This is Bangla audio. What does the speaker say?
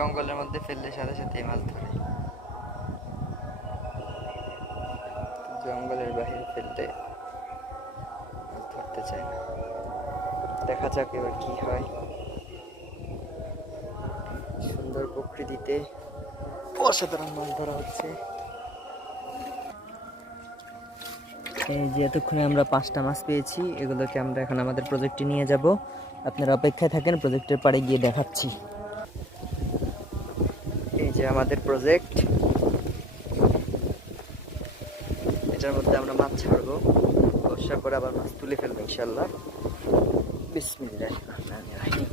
জঙ্গলের মধ্যে ফেললে সাথে সাথে মাছ ধরে, জঙ্গলের বাইরে ফেললে মাছ ধরতে চায় না। দেখা যাক এবার কি হয়। সুন্দর প্রকৃতিতে অসাধারণ মাছ ধরা হচ্ছে। এই যে এতক্ষণে আমরা 5টা মাছ পেয়েছি, এগুলোকে আমরা এখন আমাদের প্রজেক্টে নিয়ে যাব। আপনারা অপেক্ষায় থাকেন, প্রজেক্টের পাড়ে গিয়ে দেখাচ্ছি। এই যে আমাদের প্রজেক্ট, এটার মধ্যে আমরা মাছ ছাড়বো, বর্ষা করে আবার মাছ তুলে ফেলবো ইনশাল্লাহ। বিসমিল্লাহির রহমানির রহিম।